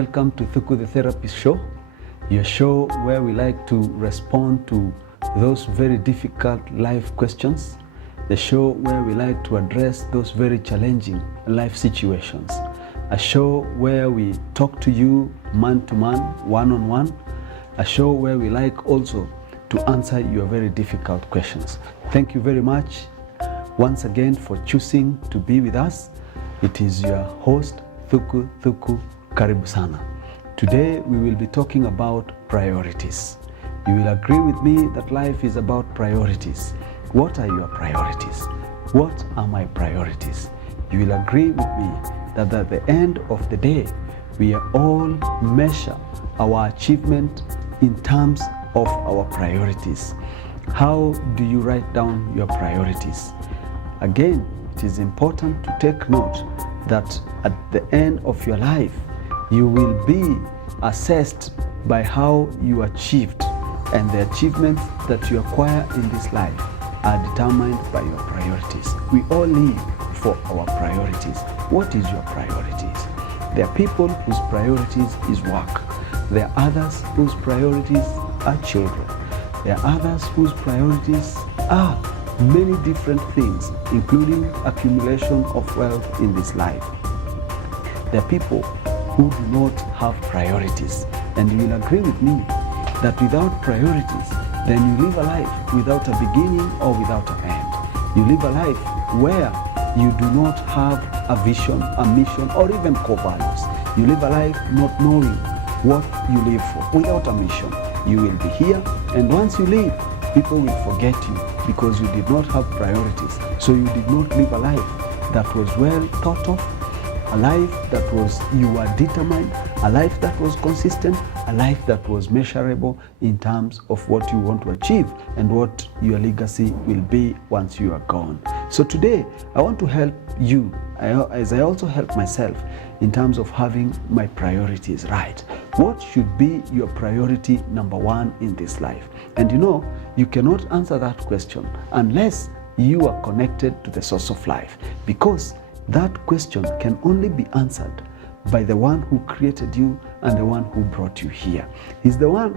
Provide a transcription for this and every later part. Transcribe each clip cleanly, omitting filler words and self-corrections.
welcome to Thuku the Therapist Show, your show where we like to respond to those very difficult life questions, the show where we like to address those very challenging life situations, a show where we talk to you man to man, one-on-one, a show where we like also to answer your very difficult questions. Thank you very much once again for choosing to be with us. It is your host, Thuku. Karibu sana. Today we will be talking about priorities. You will agree with me that life is about priorities. What are your priorities? What are my priorities? You will agree with me that at the end of the day, we all measure our achievement in terms of our priorities. How do you write down your priorities? Again, it is important to take note that at the end of your life, you will be assessed by how you achieved, and the achievements that you acquire in this life are determined by your priorities. We all live for our priorities. What is your priorities? There are people whose priorities is work. There are others whose priorities are children. There are others whose priorities are many different things, including accumulation of wealth in this life. There are people who do not have priorities, and you will agree with me that without priorities, then you live a life without a beginning or without an end. You live a life where you do not have a vision, a mission, or even core values. You live a life not knowing what you live for. Without a mission, you will be here, and once you leave, people will forget you because you did not have priorities. So you did not live a life that was well thought of, a life that you were determined, a life that was consistent, a life that was measurable in terms of what you want to achieve and what your legacy will be once you are gone. So today, I want to help you, as I also help myself, in terms of having my priorities right. What should be your priority number one in this life? And you know, you cannot answer that question unless you are connected to the source of life, because that question can only be answered by the one who created you and the one who brought you here. He's the one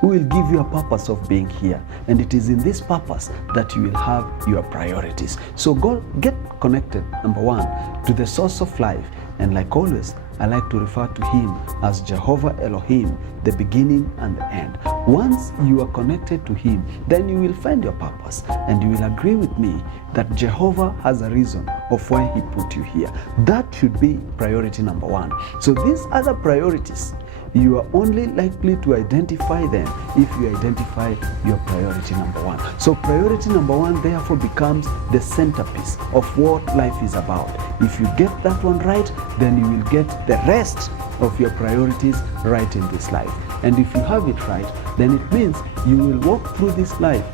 who will give you a purpose of being here, and it is in this purpose that you will have your priorities. So go get connected, number one, to the source of life, and like always, I like to refer to him as Jehovah Elohim, the beginning and the end. Once you are connected to him, then you will find your purpose, and you will agree with me that Jehovah has a reason of why he put you here. That should be priority number one. So these other priorities, you are only likely to identify them if you identify your priority number one. So priority number one therefore becomes the centerpiece of what life is about. If you get that one right, then you will get the rest of your priorities right in this life. And if you have it right, then it means you will walk through this life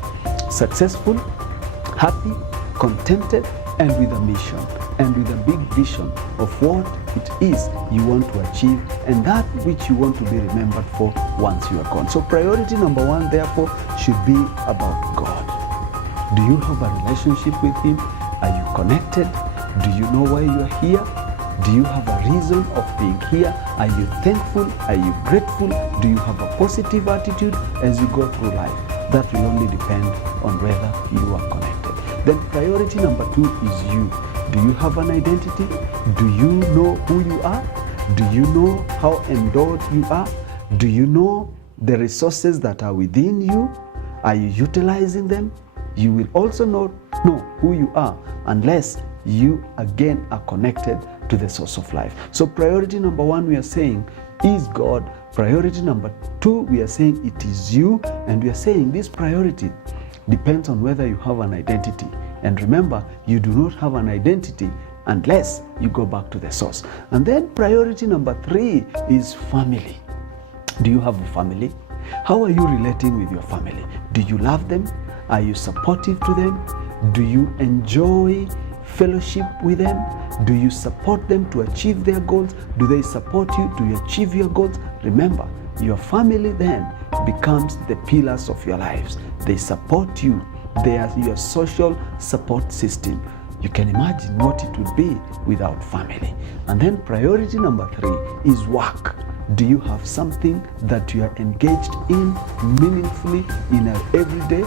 successful, happy, contented, and with a mission, and with a big vision of what it is you want to achieve and that which you want to be remembered for once you are gone. So priority number one, therefore, should be about God. Do you have a relationship with him? Are you connected? Do you know why you are here? Do you have a reason of being here? Are you thankful? Are you grateful? Do you have a positive attitude as you go through life? That will only depend on whether you are connected. Then priority number two is you. Do you have an identity? Do you know who you are? Do you know how endowed you are? Do you know the resources that are within you? Are you utilizing them? You will also know who you are unless you again are connected to the source of life. So priority number one, we are saying, is God. Priority number two, we are saying it is you, and we are saying this priority depends on whether you have an identity. And remember, you do not have an identity unless you go back to the source. And then priority number three is family. Do you have a family? How are you relating with your family? Do you love them? Are you supportive to them? Do you enjoy fellowship with them? Do you support them to achieve their goals? Do they support you to achieve your goals? Remember, your family then becomes the pillars of your lives. They support you. They are your social support system. You can imagine what it would be without family. And then priority number 3 is work. Do you have something that you are engaged in meaningfully in our everyday?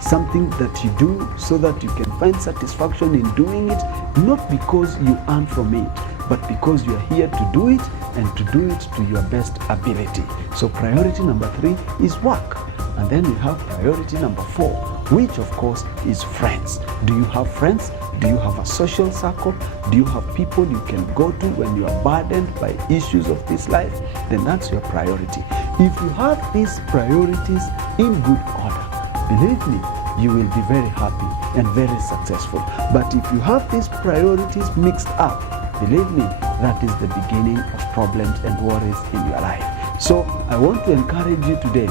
Something that you do so that you can find satisfaction in doing it, not because you earn from it, but because you are here to do it and to do it to your best ability. So priority number 3 is work. And then we have priority number 4, which of course is friends. Do you have friends? Do you have a social circle? Do you have people you can go to when you are burdened by issues of this life? Then that's your priority. If you have these priorities in good order, believe me, you will be very happy and very successful. But if you have these priorities mixed up, believe me, that is the beginning of problems and worries in your life. So I want to encourage you today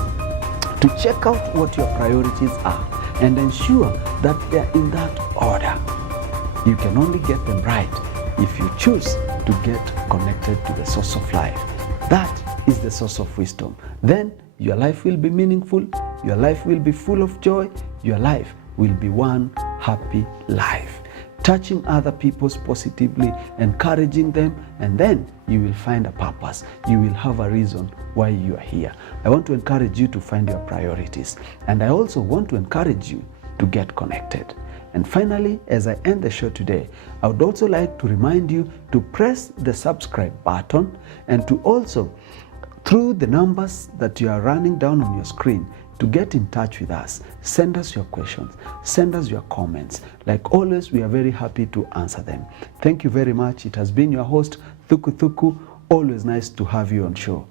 to check out what your priorities are and ensure that they're in that order. You can only get them right if you choose to get connected to the source of life. That is the source of wisdom. Then your life will be meaningful, your life will be full of joy, your life will be one happy life. Touching other people positively, encouraging them, and then you will find a purpose. You will have a reason why you are here. I want to encourage you to find your priorities. And I also want to encourage you to get connected. And finally, as I end the show today, I would also like to remind you to press the subscribe button and to also, through the numbers that you are running down on your screen, to get in touch with us. Send us your questions, send us your comments. Like always, we are very happy to answer them. Thank you very much. It has been your host, Thuku. Always nice to have you on show.